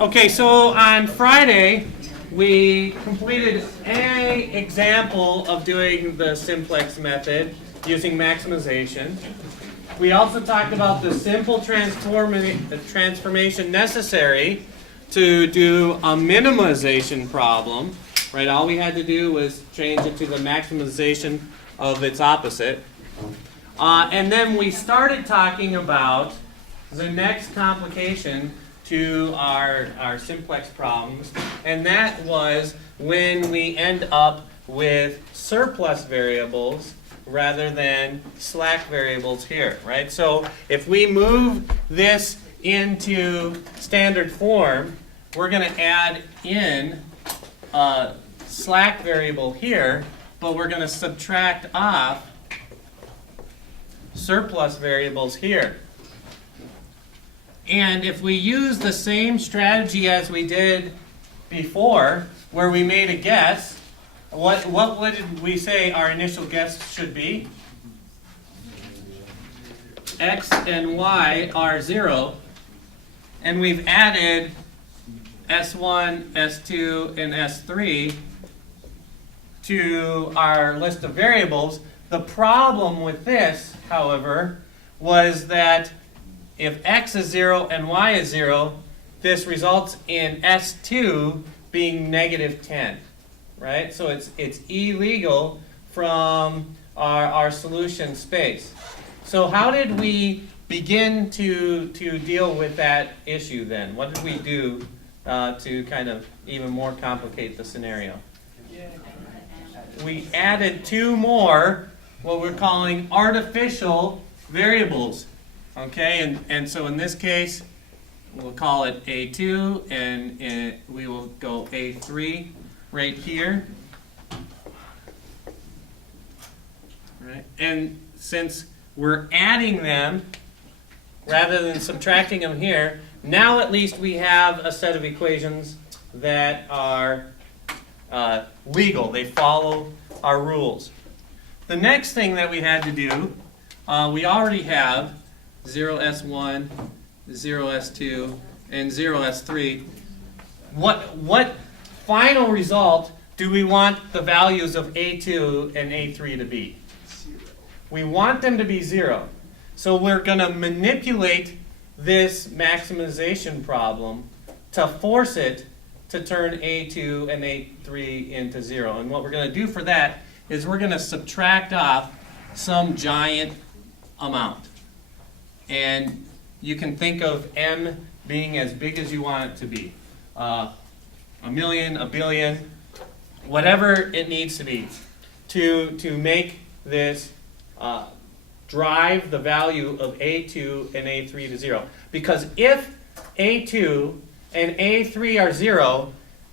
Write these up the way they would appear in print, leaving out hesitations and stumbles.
Okay, so on Friday, we completed an example of doing the simplex method using maximization. We also talked about the simple transformation necessary to do a minimization problem. Right, all we had to do was change it to the maximization of its opposite. And then we started talking about the next complication to our simplex problems, and that was when we end up with surplus variables rather than slack variables here, right? So if we move this into standard form, we're going to add in a slack variable here, but we're going to subtract off surplus variables here. And if we use the same strategy as we did before, where we made a guess, what would we say our initial guess should be? X and Y are 0, and we've added S1, S2, and S3 to our list of variables. The problem with this, however, was that if X is 0 and Y is 0, this results in S2 being negative 10, right? So it's illegal from our solution space. So how did we begin to deal with that issue then? What did we do to kind of even more complicate the scenario? We added two more, what we're calling artificial variables. Okay, and so in this case, we'll call it A2, and we will go A3 right here. Right, and since we're adding them rather than subtracting them here, now at least we have a set of equations that are legal. They follow our rules. The next thing that we had to do, we already have 0s1, 0s2, and 0s3. What final result do we want the values of A2 and A3 to be? 0. We want them to be 0. So we're going to manipulate this maximization problem to force it to turn A2 and A3 into 0. And what we're going to do for that is we're going to subtract off some giant amount. And you can think of M being as big as you want it to be. A million, a billion, whatever it needs to be to make this drive the value of A2 and A3 to 0. Because if A2 and A3 are 0,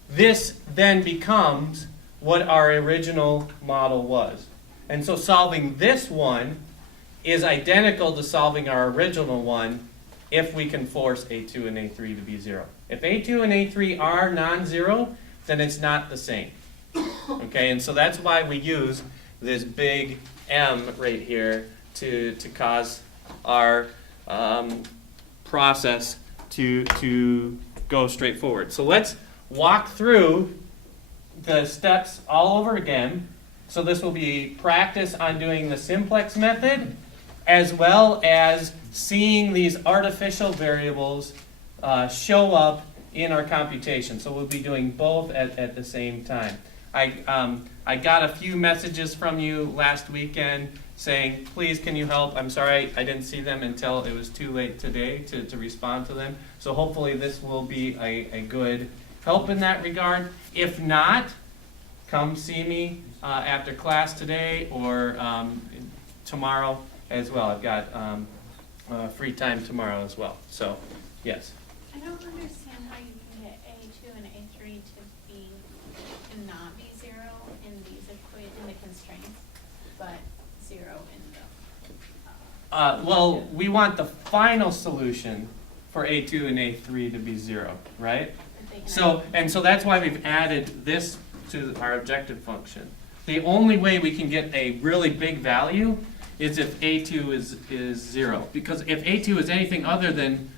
this then becomes what our original model was. And so solving this one is identical to solving our original one if we can force A2 and A3 to be 0. If A2 and A3 are non-zero, then it's not the same. Okay, and so that's why we use this big M right here to cause our process to go straight forward. So let's walk through the steps all over again. So this will be practice on doing the simplex method, as well as seeing these artificial variables show up in our computation. So we'll be doing both at the same time. I got a few messages from you last weekend saying, please can you help? I'm sorry I didn't see them until it was too late today to respond to them. So hopefully this will be a good help in that regard. If not, come see me after class today or tomorrow as well. I've got free time tomorrow as well. So, yes. I don't understand how you can get A2 and A3 to not be 0 in the constraints, but 0 in the. Well, we want the final solution for A2 and A3 to be 0, right? So that's why we've added this to our objective function. The only way we can get a really big value is if A2 is 0. Because if A2 is anything other than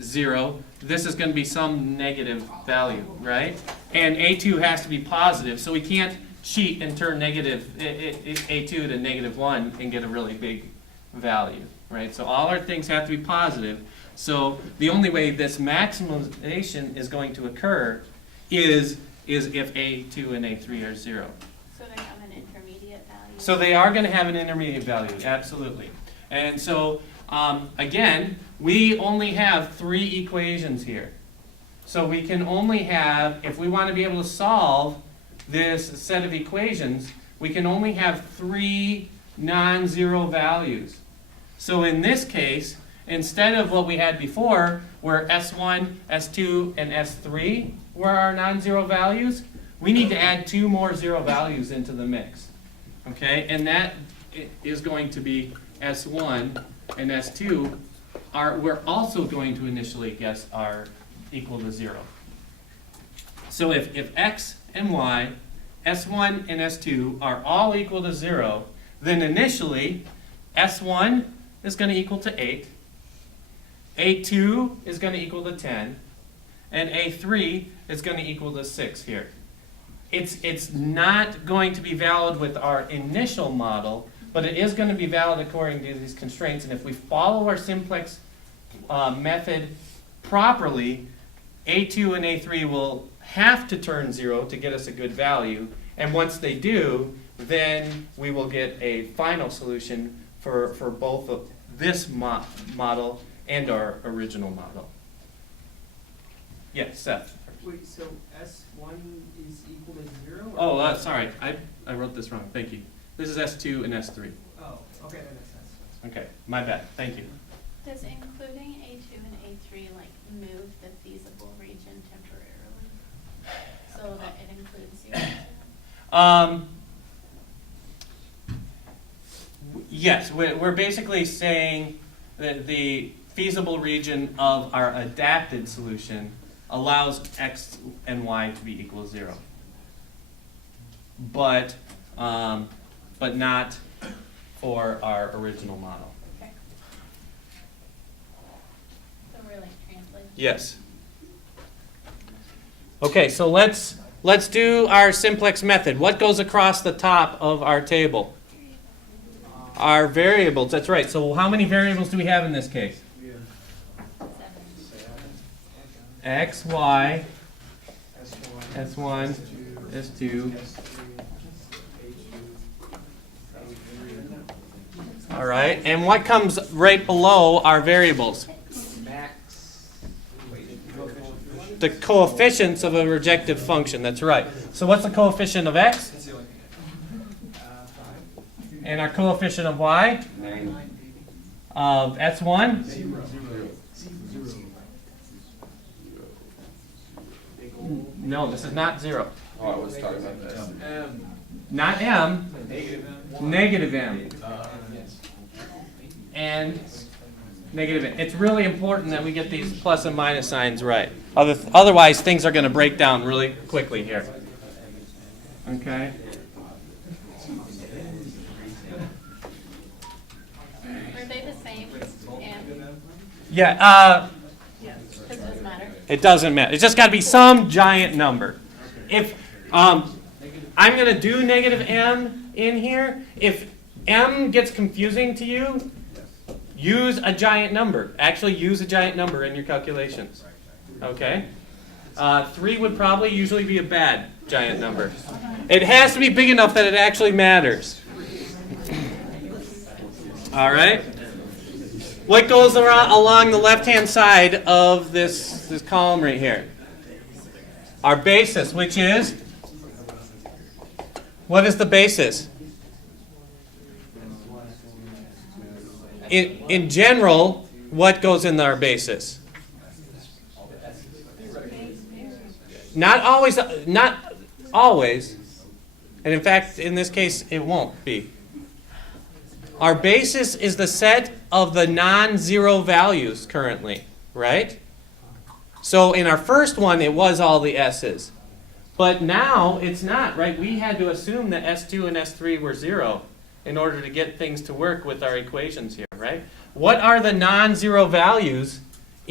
0, this is going to be some negative value, right? And A2 has to be positive, so we can't cheat and turn negative A2 to -1 and get a really big value, right? So all our things have to be positive. So the only way this maximization is going to occur is if A2 and A3 are 0. So they have an intermediate value? So they are going to have an intermediate value, absolutely. And so, again, we only have 3 equations here. So we can only have, if we want to be able to solve this set of equations, we can only have 3 non-zero values. So in this case, instead of what we had before, where S1, S2, and S3 were our non-zero values, we need to add 2 more 0 values into the mix. Okay, and that is going to be S1 and S2 we're also going to initially guess are equal to 0. So if X and Y, S1 and S2 are all equal to 0, then initially S1 is going to equal to 8, A2 is going to equal to 10, and A3 is going to equal to 6 here. It's not going to be valid with our initial model, but it is going to be valid according to these constraints. And if we follow our simplex method properly, A2 and A3 will have to turn 0 to get us a good value. And once they do, then we will get a final solution for both of this model and our original model. Yes, Seth. Wait, so S1 is equal to 0? Oh, sorry. I wrote this wrong. Thank you. This is S2 and S3. Oh, okay, that makes sense. Okay, my bad. Thank you. Does including A2 and A3 like move the feasible region temporarily so that it includes 0? Yes, we're basically saying that the feasible region of our adapted solution allows X and Y to be equal to 0. But not for our original model. Okay. So we're like translating. Yes. Okay, so let's do our simplex method. What goes across the top of our table? Our variables, that's right. So how many variables do we have in this case? X, Y, S1, S2. All right, and what comes right below our variables? The coefficients of a rejective function, that's right. So what's the coefficient of X? And our coefficient of Y? Of S1? No, this is not 0. Oh, I was talking about this. Not M, negative M. And negative M. It's really important that we get these plus and minus signs right. Otherwise, things are going to break down really quickly here. Okay? Are they the same? And Yeah, does it doesn't matter? it doesn't matter. It's just got to be some giant number. If I'm going to do negative M in here, if M gets confusing to you, use a giant number. Actually use a giant number in your calculations. Okay? 3 would probably usually be a bad giant number. It has to be big enough that it actually matters. All right? What goes along the left-hand side of this column right here? Our basis, which is? What is the basis? In general, what goes in our basis? Not always, and in fact, in this case, it won't be. Our basis is the set of the non-zero values currently, right? So in our first one, it was all the S's. But now it's not, right? We had to assume that S2 and S3 were 0 in order to get things to work with our equations here, right? What are the non-zero values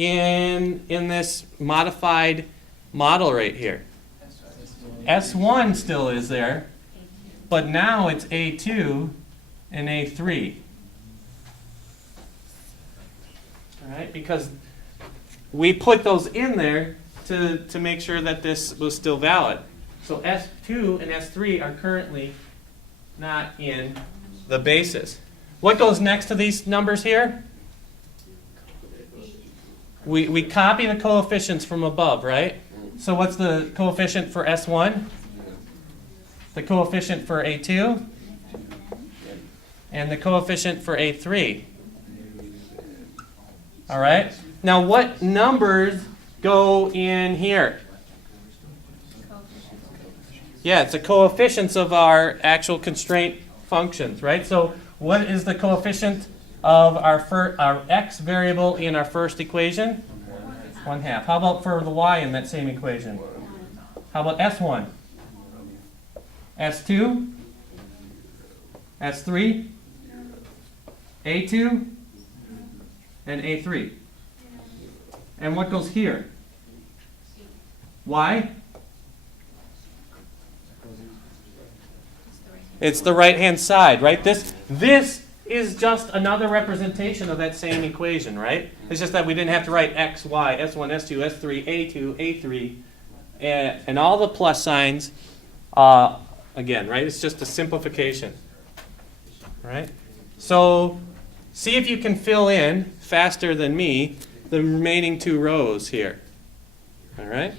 in this modified model right here? S1 still is there, but now it's A2 and A3. All right, because we put those in there to make sure that this was still valid. So S2 and S3 are currently not in the basis. What goes next to these numbers here? We copy the coefficients from above, right? So what's the coefficient for S1? The coefficient for A2? And the coefficient for A3. All right? Now what numbers go in here? Yeah, it's the coefficients of our actual constraint functions, right? So what is the coefficient of our x variable in our first equation? 1/2. How about for the y in that same equation? How about S1? S2? S3? A2? And A3? And what goes here? Y? It's the right-hand side, right? This is just another representation of that same equation, right? It's just that we didn't have to write x, y, s1, s2, s3, a2, a3, and all the plus signs again, right? It's just a simplification, right? So see if you can fill in faster than me the remaining two rows here, all right?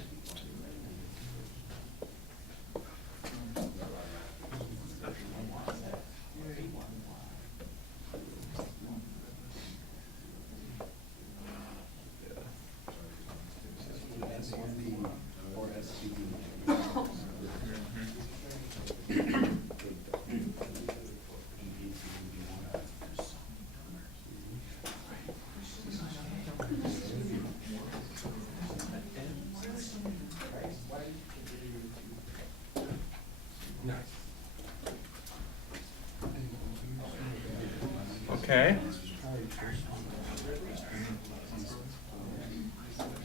Okay.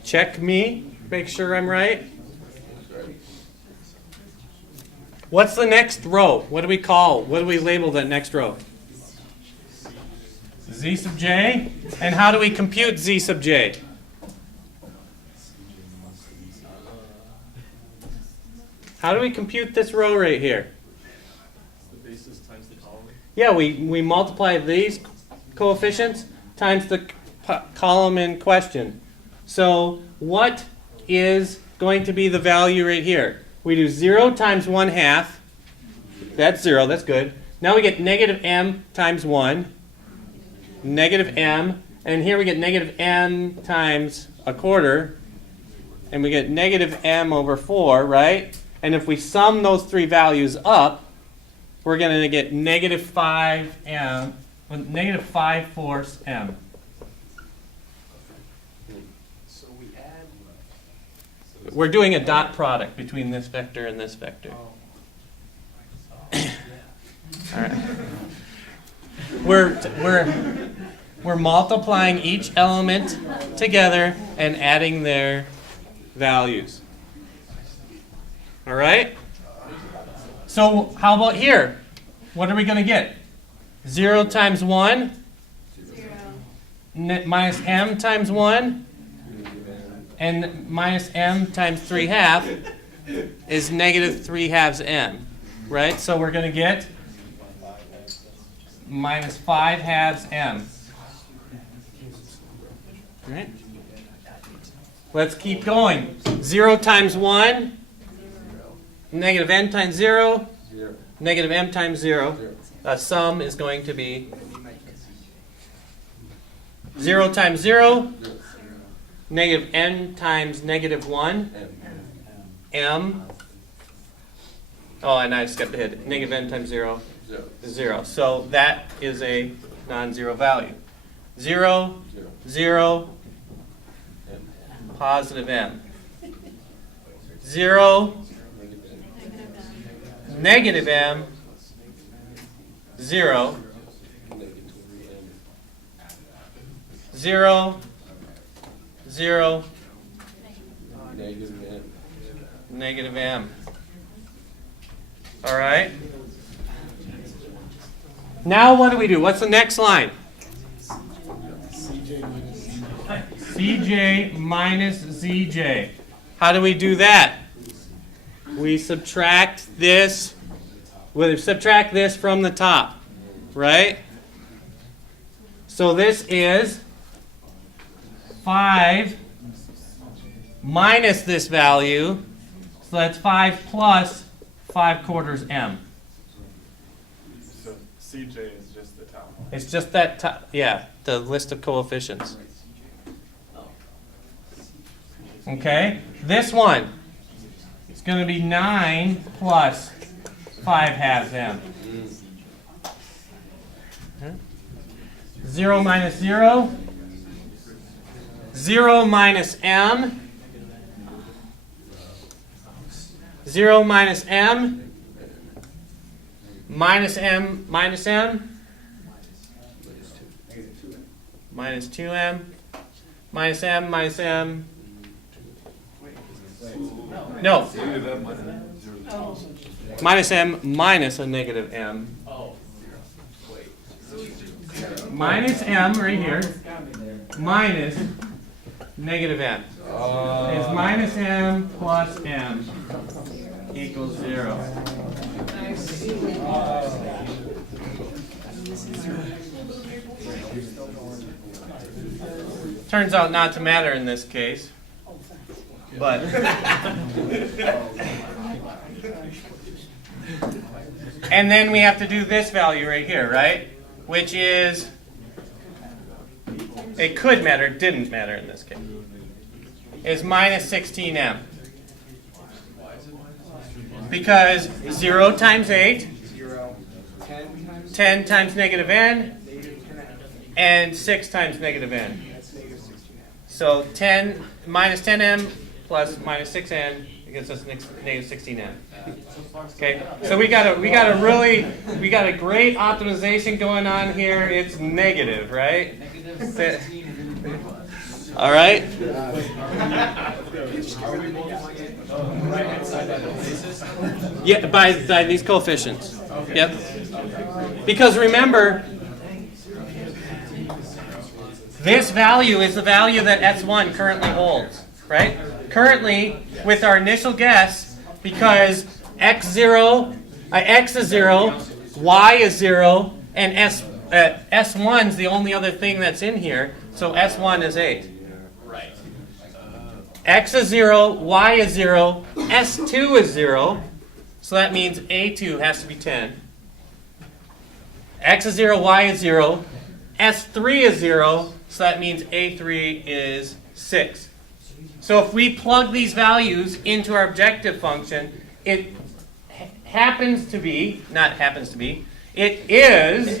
Check me. Make sure I'm right. What's the next row? What do we label that next row? Z sub j. And how do we compute Z sub j? How do we compute this row right here? The basis times the column. Yeah, we multiply these coefficients times the column in question. So what is going to be the value right here? We do 0 times 1/2. That's 0. That's good. Now we get negative m times 1. Negative m. And here we get negative m times 1/4. And we get negative m over 4, right? And if we sum those three values up, we're going to get negative 5m, negative 5/4 m. So we add. We're doing a dot product between this vector and this vector. All right. We're multiplying each element together and adding their values. All right? So how about here? What are we going to get? 0 times 1 minus m times 1 and minus m times 3/2 is negative 3/2 m. Right? So we're going to get minus 5/2 m. Right? Let's keep going. 0 times 1, negative n times 0, negative m times 0. The sum is going to be 0 times 0, negative n times negative 1, m. Oh, and I skipped ahead. Negative n times 0 is 0. So that is a non-zero value. 0, 0, positive m. 0, negative m, 0, 0, 0, Negative M. negative m. All right? Now what do? What's the next line? CJ minus ZJ. How do we do that? We subtract this. We subtract this from the top, right? So this is 5 minus this value. So that's 5 plus 5/4 m. So CJ is just the top one. It's just that top, yeah, the list of coefficients. Okay, this one is going to be 9 plus 5/2 m. 0 minus 0. 0 minus m. 0 minus m. Minus m minus m. Minus 2m. Minus m minus m. No. Minus m minus a negative m. Minus m right here. Minus negative m. Is minus m plus m equals 0. Turns out not to matter in this case. But and then we have to do this value right here, right? Which is, it could matter, didn't matter in this case. Is minus 16m. Because 0 times 8, 10 times negative n, and 6 times negative n. So 10 minus 10m plus minus 6n gives us negative 16m. Okay, so we got a great optimization going on here. It's negative, right? All right. Yeah, by these coefficients. Yep. Because remember, this value is the value that S1 currently holds, right? Currently, with our initial guess, because x is 0, y is 0, and S1 is the only other thing that's in here, so S1 is 8. Right. X is 0, y is 0, S2 is 0, so that means A2 has to be 10. X is 0, y is 0, S3 is 0, so that means A3 is 6. So if we plug these values into our objective function, it it is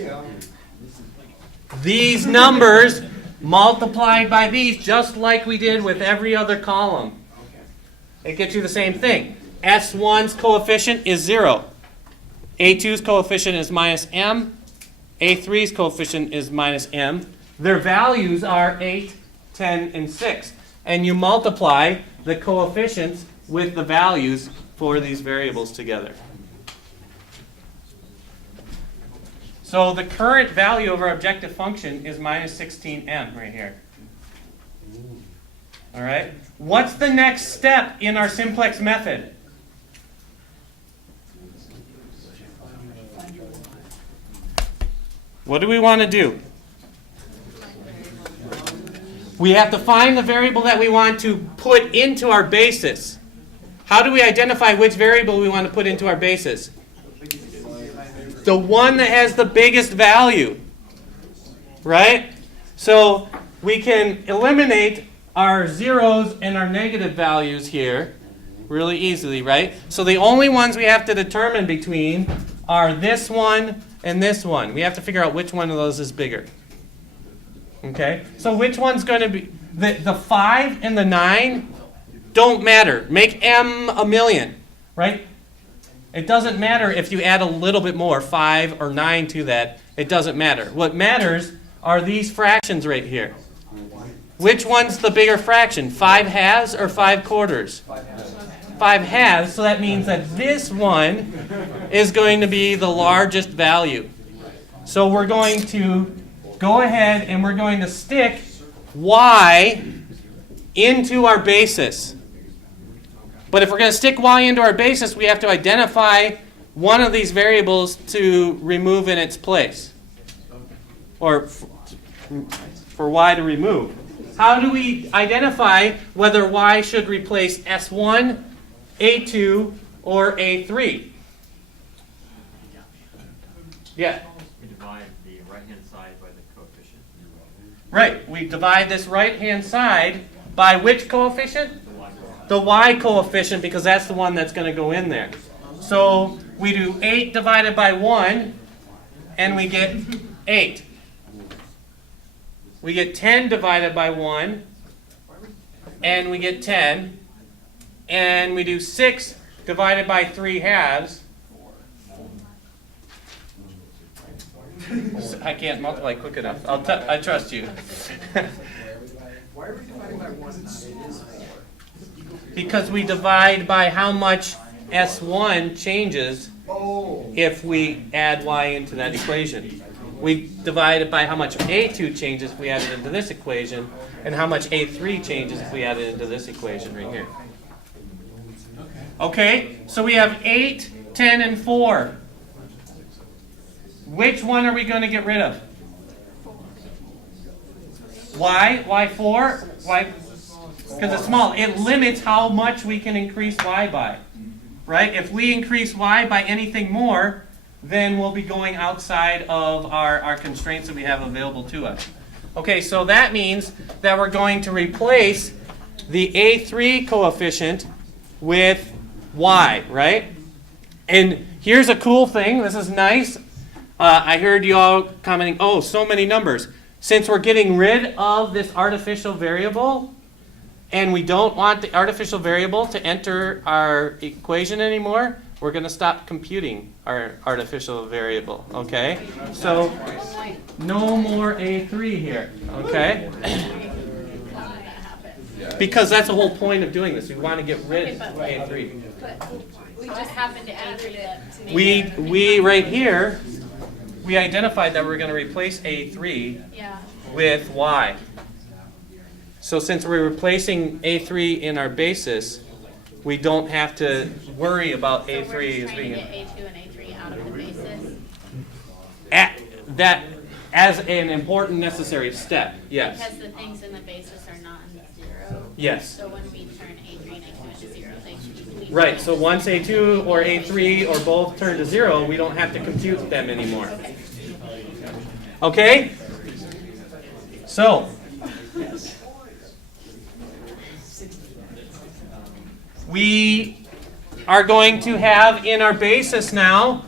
these numbers multiplied by these, just like we did with every other column. It gets you the same thing. S1's coefficient is 0. A2's coefficient is minus m. A3's coefficient is minus m. Their values are 8, 10, and 6. And you multiply the coefficients with the values for these variables together. So the current value of our objective function is minus 16m right here. All right? What's the next step in our simplex method? What do we want to do? We have to find the variable that we want to put into our basis. How do we identify which variable we want to put into our basis? The one that has the biggest value, right? So we can eliminate our zeros and our negative values here really easily, right? So the only ones we have to determine between are this one and this one. We have to figure out which one of those is bigger. Okay? So which one's going to be... The 5 and the 9 don't matter. Make m a million, right? It doesn't matter if you add a little bit more, 5 or 9 to that. It doesn't matter. What matters are these fractions right here. Which one's the bigger fraction, 5/2 or 5/4? 5/2, so that means that this one is going to be the largest value. So we're going to go ahead and we're going to stick y into our basis. But if we're going to stick y into our basis, we have to identify one of these variables to remove in its place. Or for y to remove. How do we identify whether y should replace S1, A2, or A3? Yeah. We divide the right-hand side by the coefficient. Right. We divide this right-hand side by which coefficient? The y coefficient, because that's the one that's going to go in there. So we do 8 divided by 1, and we get 8. We get 10 divided by 1, and we get 10. And we do 6 divided by 3/2. I can't multiply quick enough. I trust you. Why are we dividing by 1 and not 4? Because we divide by how much S1 changes if we add y into that equation. We divide it by how much A2 changes if we add it into this equation, and how much A3 changes if we add it into this equation right here. Okay, so we have 8, 10, and 4. Which one are we going to get rid of? Y? Why 4? Why? Because it's small. It limits how much we can increase y by. Right? If we increase y by anything more, then we'll be going outside of our constraints that we have available to us. Okay, so that means that we're going to replace the A3 coefficient with y, right? And here's a cool thing. This is nice. I heard you all commenting, oh, so many numbers. Since we're getting rid of this artificial variable, and we don't want the artificial variable to enter our equation anymore, we're going to stop computing our artificial variable, okay? So, no more A3 here, okay? Because that's the whole point of doing this. We want to get rid of A3. But we just happened to add it. We right here, we identified that we're going to replace A3 with y. So since we're replacing A3 in our basis, we don't have to worry about So A3 we're as just trying being to get A2 and A3 out of the basis. that as an important necessary step. Yes. Because the things in the basis are not in zero. Yes. So when we turn A3 and A2 into zero, we Right. So once A2 or A3 or both turn to 0, we don't have to compute them anymore. Okay? So we are going to have in our basis now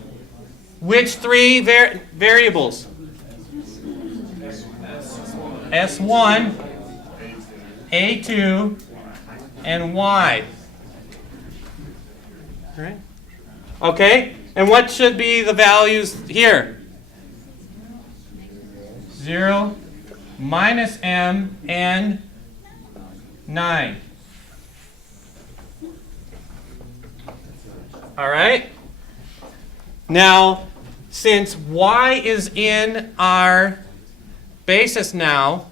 which 3 variables? S1, A2, and Y. All right? Okay? And what should be the values here? 0, minus m, and 9. All right? Now, since y is in our basis now,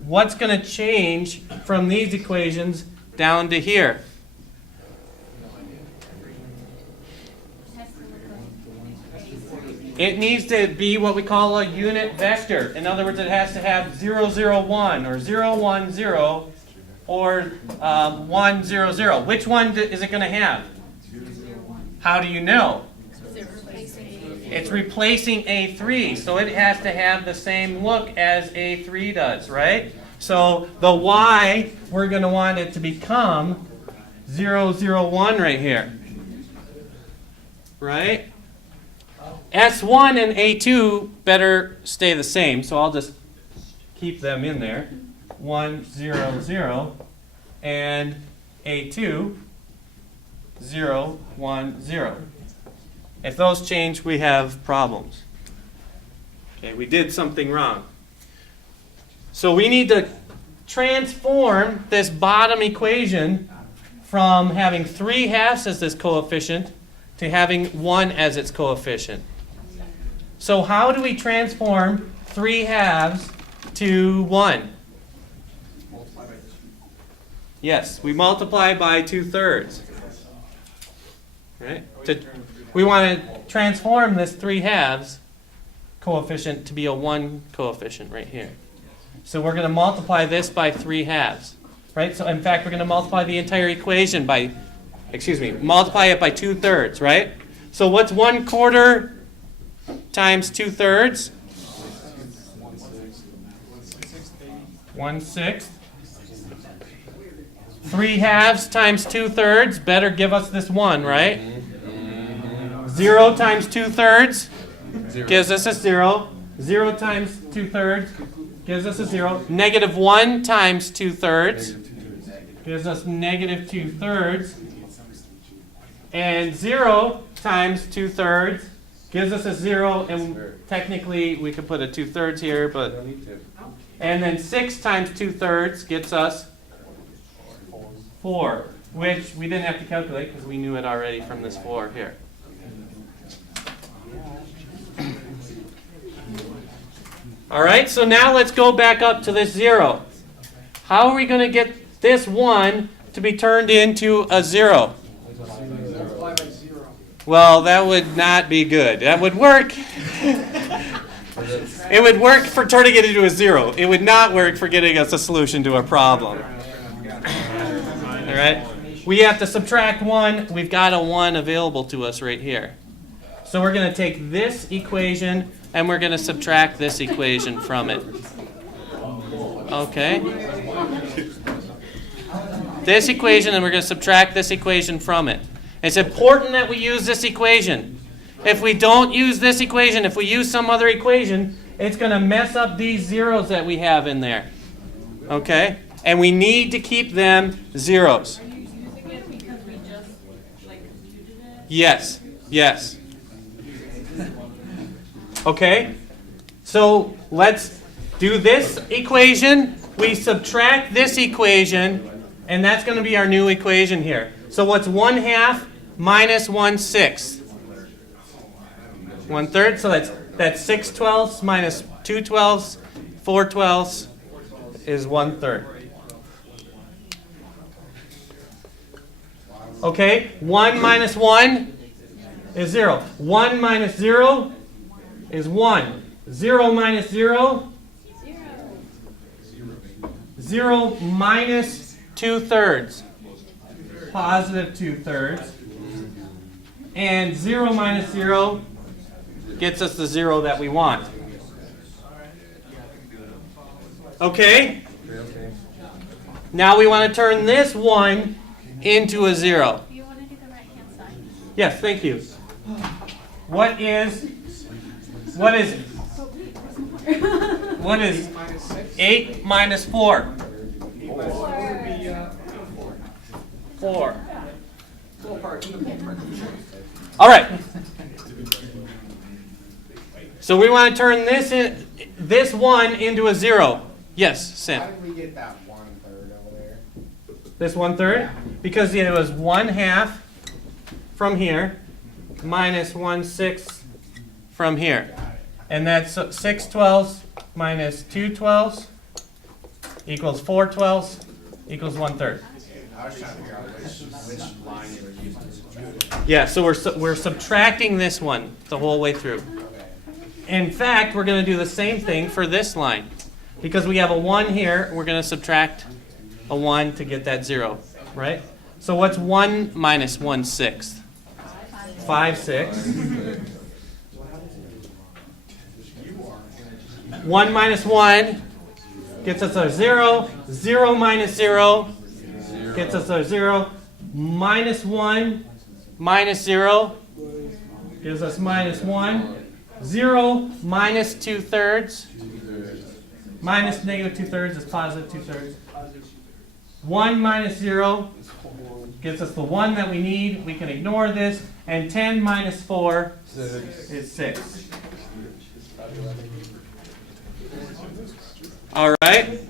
what's going to change from these equations down to here? It needs to be what we call a unit vector. In other words, it has to have 0, 0, 1, or 0, 1, 0, or 1, 0, 0. Which one is it going to have? How do you know? It's replacing A3, so it has to have the same look as A3 does, right? So the Y, we're going to want it to become 0, 0, 1 right here. Right? S1 and A2 better stay the same, so I'll just keep them in there. 1, 0, 0, and A2, 0, 1, 0. If those change, we have problems. Okay, we did something wrong. So we need to transform this bottom equation from having 3/2 as this coefficient to having 1 as its coefficient. So how do we transform 3/2 to 1? Yes, we multiply by 2/3. Right? We want to transform this 3/2 coefficient to be a 1 coefficient right here. So we're going to multiply this by 3/2. Right? So in fact, we're going to multiply the entire equation by, multiply it by 2/3, right? So what's 1/4 times 2/3? 1/6. 3/2 times 2/3 better give us this 1, right? 0 times 2/3 gives us a 0. 0 times 2/3 gives us a 0. -1 times 2/3 gives us -2/3. And 0 times 2/3 gives us a 0. And technically, we could put a 2/3 here, but... And then 6 times 2/3 gets us 4, which we didn't have to calculate because we knew it already from this 4 here. All right, so now let's go back up to this 0. How are we going to get this 1 to be turned into a 0? Well, that would not be good. That would work. It would work for turning it into a 0. It would not work for getting us a solution to a problem. All right? We have to subtract 1. We've got a 1 available to us right here. So we're going to take this equation and we're going to subtract this equation from it. Okay? This equation, and we're going to subtract this equation from it. It's important that we use this equation. If we don't use this equation, if we use some other equation, it's going to mess up these zeros that we have in there. Okay? And we need to keep them zeros. Are you using it because we just computed it? Yes. Yes. Okay? So let's do this equation. We subtract this equation, and that's going to be our new equation here. So what's 1/2 minus 1/6? 1/3. So that's 6/12 minus 2/12. 4/12 is 1/3. Okay? 1 minus 1 is 0. 1 minus 0 is 1. 0 minus 0? 0 minus 2/3. Positive 2/3. And 0 minus 0 gets us the 0 that we want. Okay? Now we want to turn this 1 into a 0. Do you want to do the right-hand side? Yes, thank you. What is 8 minus 4? 4. All right. So we want to turn this 1 into a 0. Yes, Sam. How did we get that 1/3 over there? This 1/3? Because it was 1/2 from here minus 1/6 from here. And that's 6/12 minus 2/12 equals 4/12 equals 1/3. I was trying to figure out which line you were using. Yeah, so we're subtracting this one the whole way through. In fact, we're going to do the same thing for this line. Because we have a 1 here, we're going to subtract a 1 to get that 0, right? So what's 1 minus 1/6? 5/6. 1 minus 1 gets us our 0. 0 minus 0 gets us our 0. Minus 1 minus 0 gives us minus 1. 0 minus 2/3. Minus -2/3 is positive 2/3. 1 minus 0 gives us the 1 that we need. We can ignore this. And 10 minus 4 is 6. All right.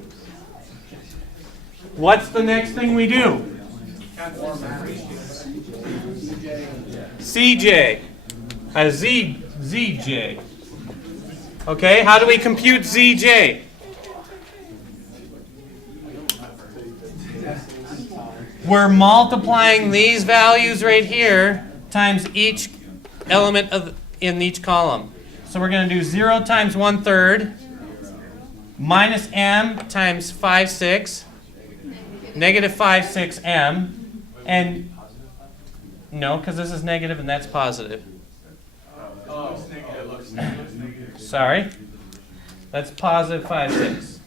What's the next thing we do? CJ. ZJ. Okay, how do we compute ZJ? We're multiplying these values right here times each element in each column. So we're going to do 0 times 1/3 minus m times 5/6, negative 5/6m, and no, because this is negative and that's positive. Sorry, that's positive 5/6.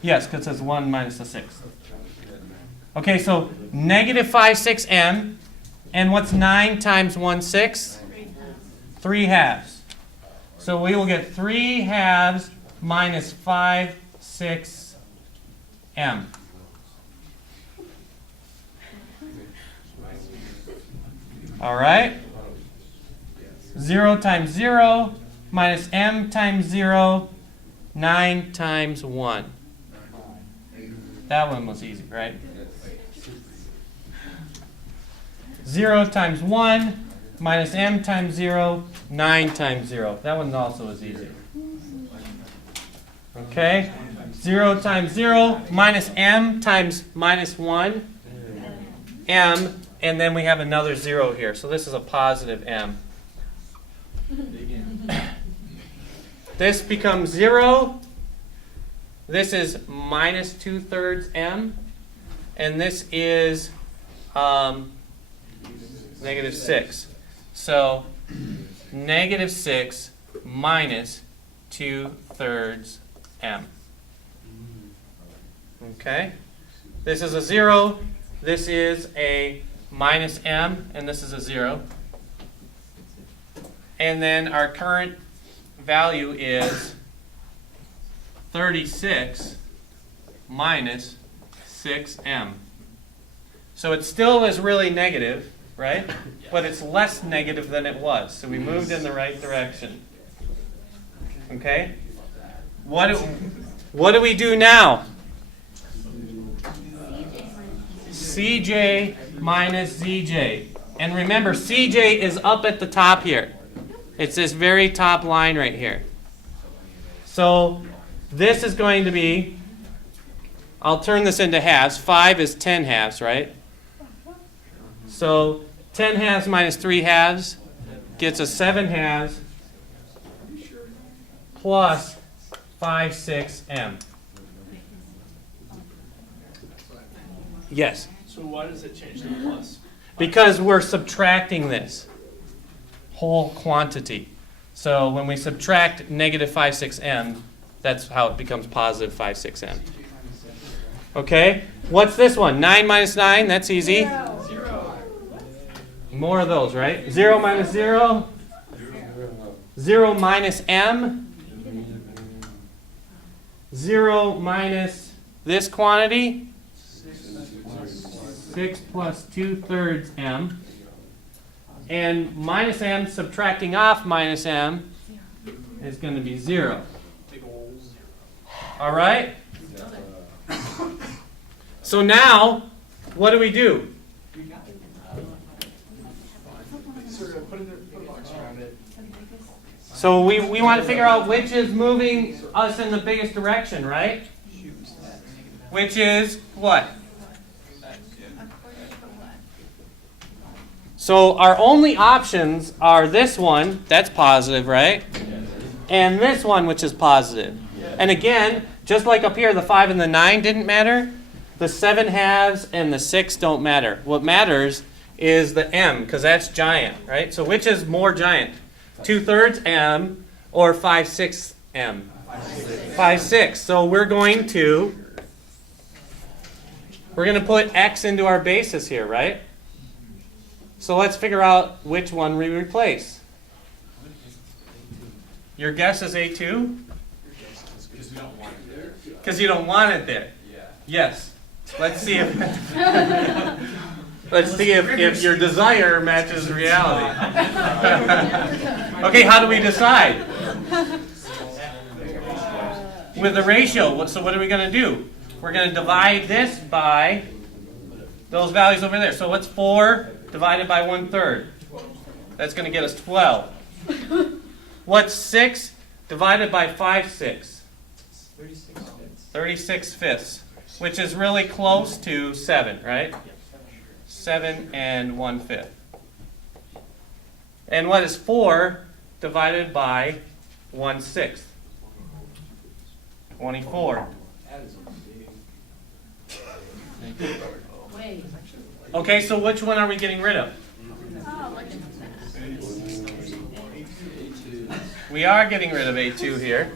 Yes, because it's 1 minus the 6. Okay, so negative 5/6m, and what's 9 times 1/6? 3/2. So we will get 3/2 minus 5/6m. All right? 0 times 0 minus m times 0, 9 times 1. That one was easy, right? 0 times 1 minus m times 0, 9 times 0. That one also was easy. Okay? 0 times 0 minus m times minus 1, m, and then we have another 0 here. So this is a positive m. This becomes 0. This is minus 2/3 m. And this is negative 6. So negative 6 minus 2/3 m. Okay? This is a 0. This is a minus m. And this is a 0. And then our current value is 36 minus 6m. So it still is really negative, right? But it's less negative than it was. So we moved in the right direction. Okay? What do we do now? CJ minus ZJ. And remember, CJ is up at the top here. It's this very top line right here. So this is going to be, I'll turn this into halves. 5 is 10/2, right? So 10/2 minus 3/2 gets us 7/2 plus 5/6m. Yes? So why does it change to plus? Because we're subtracting this whole quantity. So when we subtract negative 5/6m, that's how it becomes positive 5/6m. Okay? What's this one? 9 minus 9? That's easy. 0. More of those, right? 0 minus 0? 0 minus m? 0 minus this quantity? 6 plus 2/3 m. And minus m subtracting off minus m is going to be 0. All right? So now, what do we do? So we want to figure out which is moving us in the biggest direction, right? Which is what? So our only options are this one, that's positive, right? And this one, which is positive. And again, just like up here, the 5 and the 9 didn't matter. The 7/2 and the 6 don't matter. What matters is the m, because that's giant, right? So which is more giant? 2/3 m or 5/6 m? 5/6. So we're going to put x into our basis here, right? So let's figure out which one we replace. Your guess is A2? Because you don't want it there. Yes. Let's see if if your desire matches reality. Okay, how do we decide? with a ratio. So what are we going to do? We're going to divide this by those values over there. So what's 4 divided by 1/3? That's going to get us 12. What's 6 divided by 5/6? 36 fifths, which is really close to 7, right? 7 and 1/5. And what is 4 divided by 1/6? 24. Okay, so which one are we getting rid of? Oh, look at that. We are getting rid of A2 here.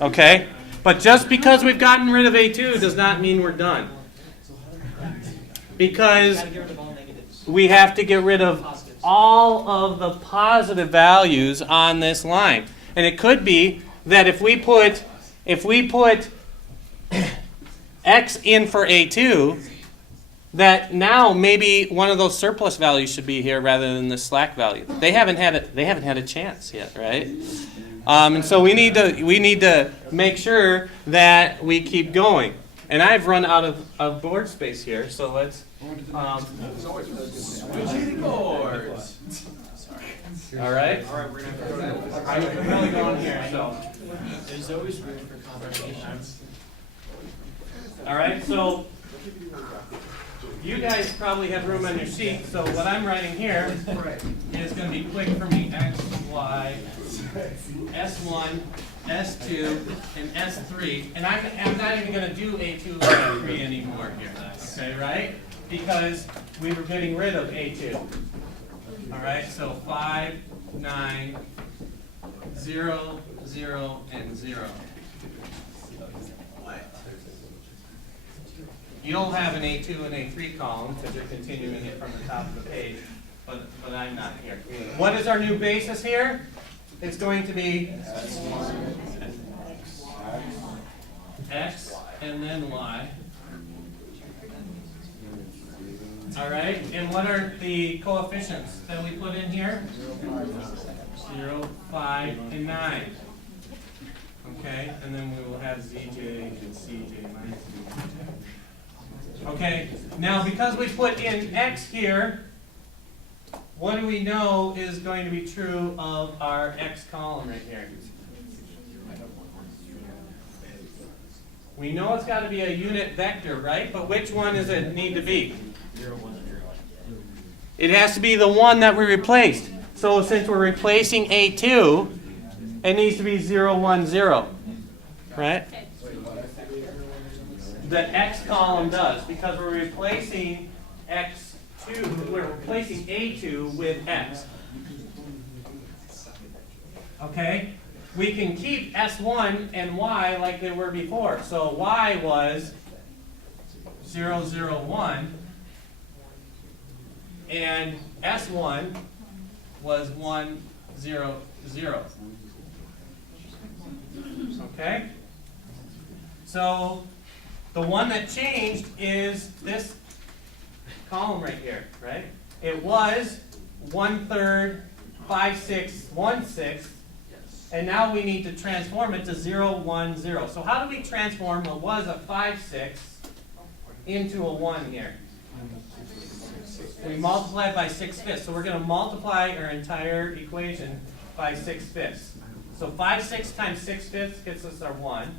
Okay, but just because we've gotten rid of A2 does not mean we're done. Because we have to get rid of all of the positive values on this line. And it could be that if we put x in for A2, that now maybe one of those surplus values should be here rather than the slack value. They haven't had a chance yet, right? And so we need to make sure that we keep going. And I've run out of board space here, so let's all right. I'm really going here, so. There's always room for conversations. All right, so you guys probably have room on your sheet, so what I'm writing here is going to be quick for me. X, Y, S1, S2, and S3. And I'm not even going to do A2 and A3 anymore here. Okay, right? Because we were getting rid of A2. All right, so 5, 9, 0, 0, and 0. You'll have an A2 and A3 column because you're continuing it from the top of the page, but I'm not here. What is our new basis here? It's going to be X and then Y. All right, and what are the coefficients that we put in here? 0, 5, and 9. Okay, and then we will have ZJ and CJ minus ZJ. Okay, now because we put in X here, what do we know is going to be true of our X column right here? We know it's got to be a unit vector, right? But which one does it need to be? It has to be the one that we replaced. So since we're replacing A2, it needs to be 0, 1, 0. Right? The X column does, because we're replacing X2, we're replacing A2 with X. Okay? We can keep S1 and Y like they were before. So Y was 0, 0, 1, and S1 was 1, 0, 0. Okay? So the one that changed is this column right here, right? It was 1/3, 5/6, 1/6, and now we need to transform it to 0, 1, 0. So how do we transform what was a 5/6 into a 1 here? We multiply it by 6/5. So we're going to multiply our entire equation by 6/5. So 5/6 times 6/5 gets us our 1.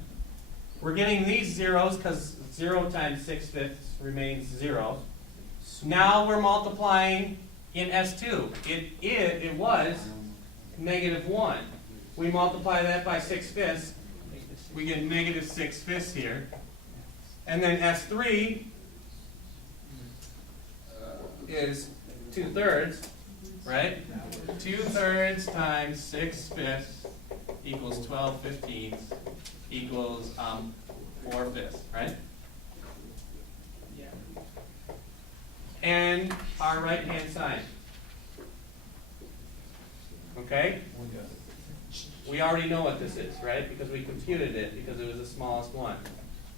We're getting these zeros because 0 times 6/5 remains 0. Now we're multiplying in S2. It was -1. We multiply that by 6/5. We get -6/5 here. And then S3 is 2/3, right? 2/3 times 6/5 equals 12/15 equals 4/5, right? Yeah. And our right-hand side. Okay? We already know what this is, right? Because we computed it because it was the smallest one.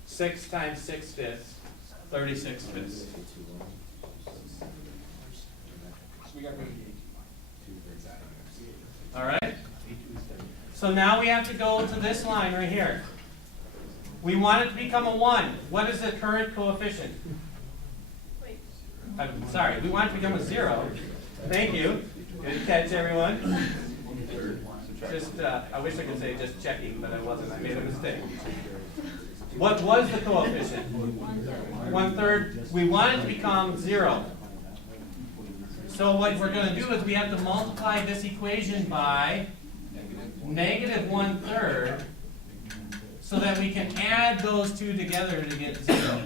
6 times 6/5, 36/5. We got rid of the All right? So now we have to go to this line right here. We want it to become a 1. What is the current coefficient? Wait, I'm sorry, we want it to become a 0. Thank you. Good catch, everyone. Just, I wish I could say just checking, but I wasn't. I made a mistake. What was the coefficient? 1/3. We want it to become 0. So what we're going to do is we have to multiply this equation by -1/3 so that we can add those two together to get 0.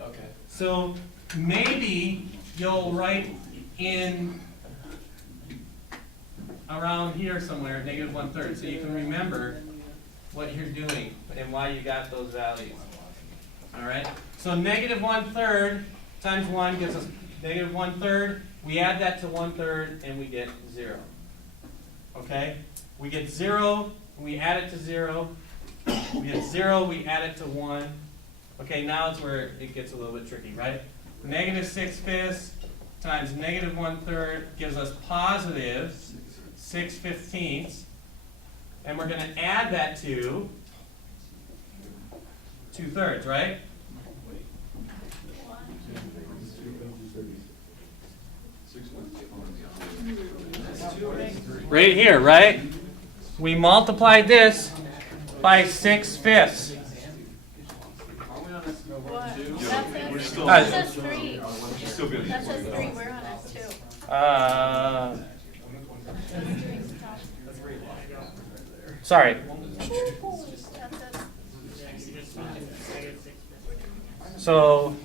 Okay. So maybe you'll write in around here somewhere -1/3 so you can remember what you're doing and why you got those values. All right? So -1/3 times 1 gives us -1/3. We add that to 1/3 and we get 0. Okay? We get 0, we add it to 0. We get 0, we add it to 1. Okay, now it's where it gets a little bit tricky, right? -6/5 times -1/3 gives us positive 6/15. And we're going to add that to 2/3, right? Right here, right? We multiplied this by 6/5. what? We're That still- says 3. Still good. That says 3, we're on a 2. Sorry. That says, So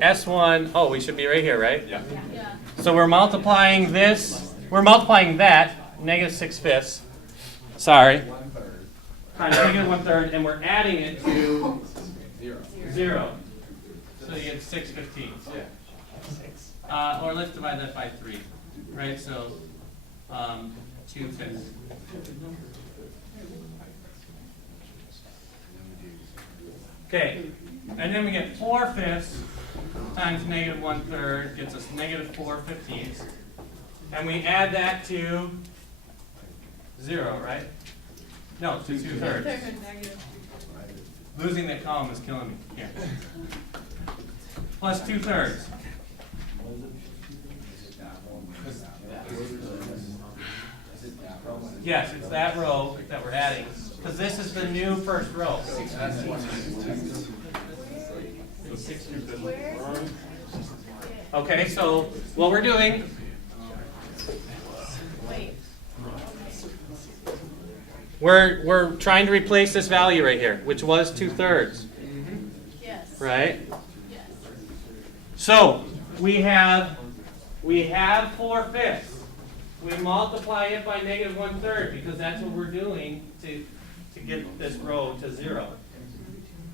S1, oh, we should be right here, right? Yeah. yeah. So we're multiplying this, we're multiplying that, -6/5. Sorry. Times -1/3, and we're adding it to 0. So you get 6/15. Or let's divide that by 3, right? So 2/5. Okay, and then we get 4/5 times -1/3 gets us -4/15. And we add that to 0, right? No, to 2/3. Losing that column is killing me. Here. Plus 2/3. Yes, it's that row that we're adding. Because this is the new first row. Okay, so what we're doing, Wait. we're trying to replace this value right here, which was 2/3, Yes. right? Yes. So we have 4/5. We multiply it by -1/3 because that's what we're doing to get this row to 0.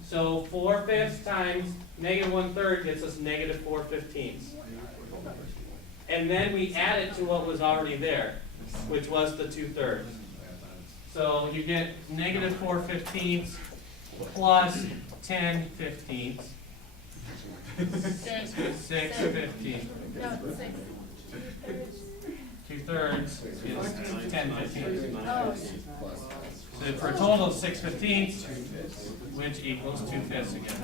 So 4/5 times -1/3 gets us -4/15. And then we add it to what was already there, which was the 2/3. So you get -4/15 plus 10/15. 6/15. No, it's 6. 2/3 is 10/15. Oh. So for a total of 6/15, which equals 2/5 again.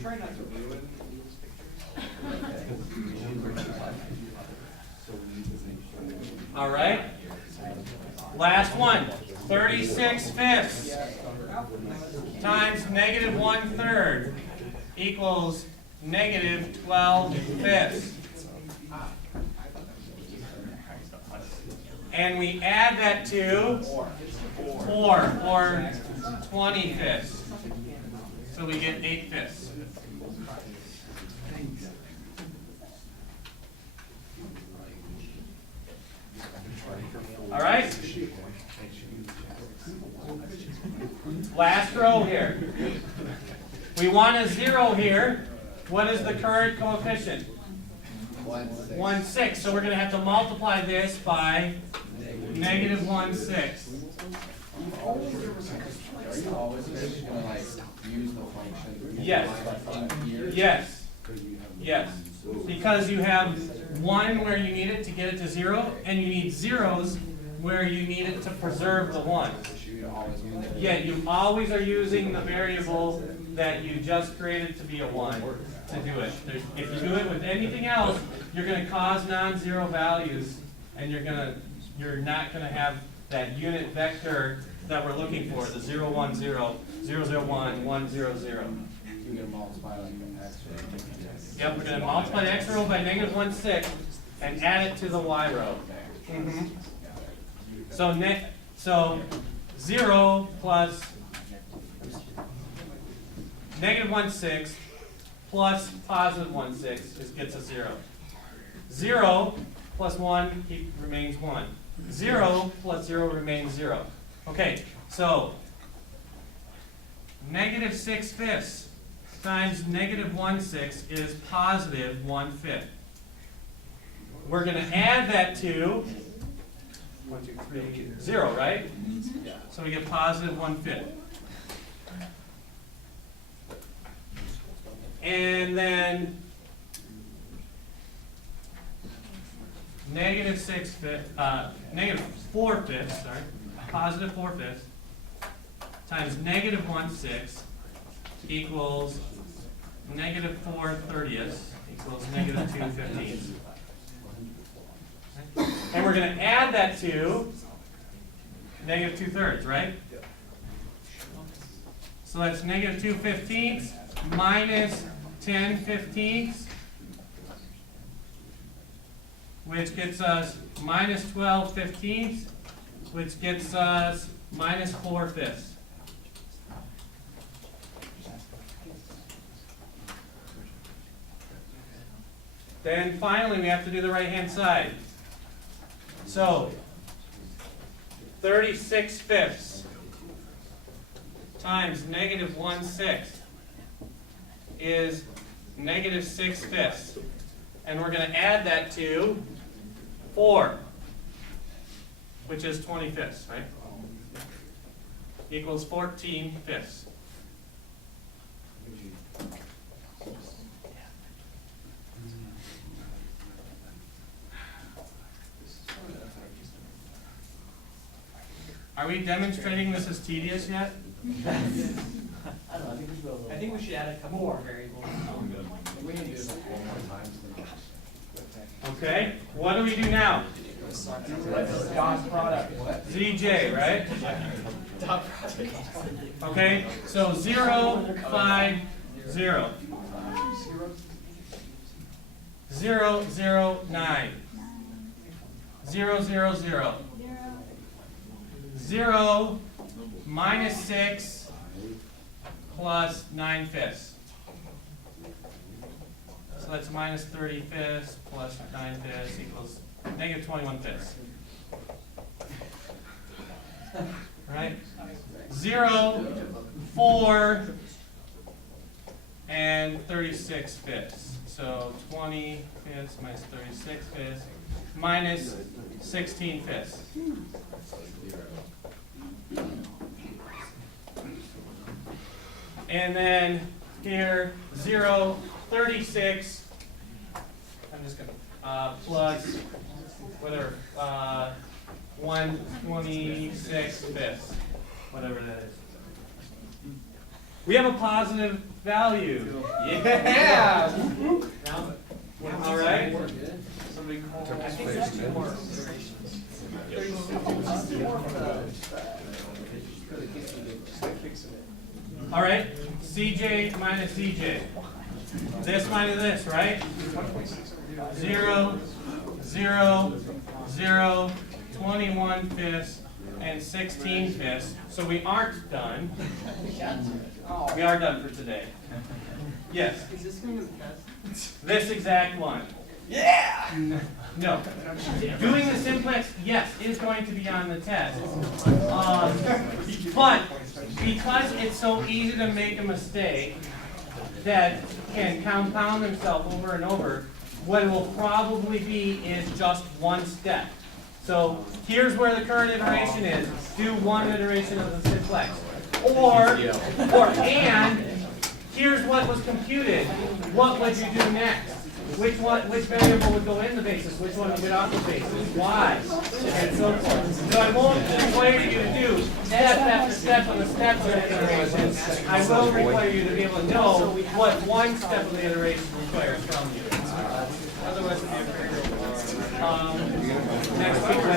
Try not to ruin All right. Last one. 36/5 times -1/3 equals -12/5. And we add that to 4 or 20/5. So we get 8/5. All right. Last row here. We want a 0 here. What is the current coefficient? 1/6. So we're going to have to multiply this by -1/6. Yes. Yes. Yes. Because you have 1 where you need it to get it to 0, and you need zeros where you need it to preserve the 1. Yeah, you always are using the variable that you just created to be a 1 to do it. If you do it with anything else, you're going to cause non-zero values, and you're not going to have that unit vector that we're looking for, the 0, 1, 0, 0, 0, 1, 1, 0, 0. You're gonna multiply like an x row. Yep, we're going to multiply the x row by negative 1, 6 and add it to the y row. So 0 plus negative 1, 6 plus positive 1, 6 gets us 0. 0 plus 1 remains 1. 0 plus 0 remains 0. Okay, so negative 6/5 times negative 1/6 is positive 1/5. We're going to add that to 1, 2, 3, 0, right? So we get positive 1/5. And then negative 4/5, sorry, positive 4/5 times negative 1/6 equals negative 4/30 equals negative 2/15. And we're going to add that to negative 2/3, right? So that's negative 2/15 minus 10/15, which gets us minus 12/15, which gets us minus 4/5. Then finally we have to do the right-hand side. So 36/5 times negative 1/6 is negative 6/5. And we're going to add that to 4, which is 20/5, right? Equals 14/5. Are we demonstrating this is tedious yet? I think we should add a couple more variables. We can do this like 4 more times. Okay, what do we do now? Dot product. ZJ, right? Okay, so 0, 5, 0. 0, 0, 9. 0, 0, 0. 0 minus 6 plus 9/5. So that's minus 30/5 plus 9/5 equals negative 21/5. Right? 0, 4, and 36/5. So 20/5 minus 36/5 minus 16/5. And then here, 0, 36, I'm just going to plus, whatever, 1/26/5, whatever that is. We have a positive value. Yeah! All right? Somebody call. I think that's 2 more All right, CJ minus CJ. This minus this, right? 0, 0, 0, 21/5, and 16/5. So we aren't done. We are done for today. Yes. Is this going to be the test? This exact one. Yeah! No. Doing the simplex, yes, is going to be on the test. But because it's so easy to make a mistake that can compound themselves over and over, what it will probably be is just one step. So here's where the current iteration is. Do one iteration of the simplex. And here's what was computed. What would you do next? which variable would go in the basis, which one would get off the basis, why, and so forth. So I won't require you to do step after step on the steps of the iteration. I will require you to be able to know what one step of the iteration requires from you. Otherwise, it'll be a next week.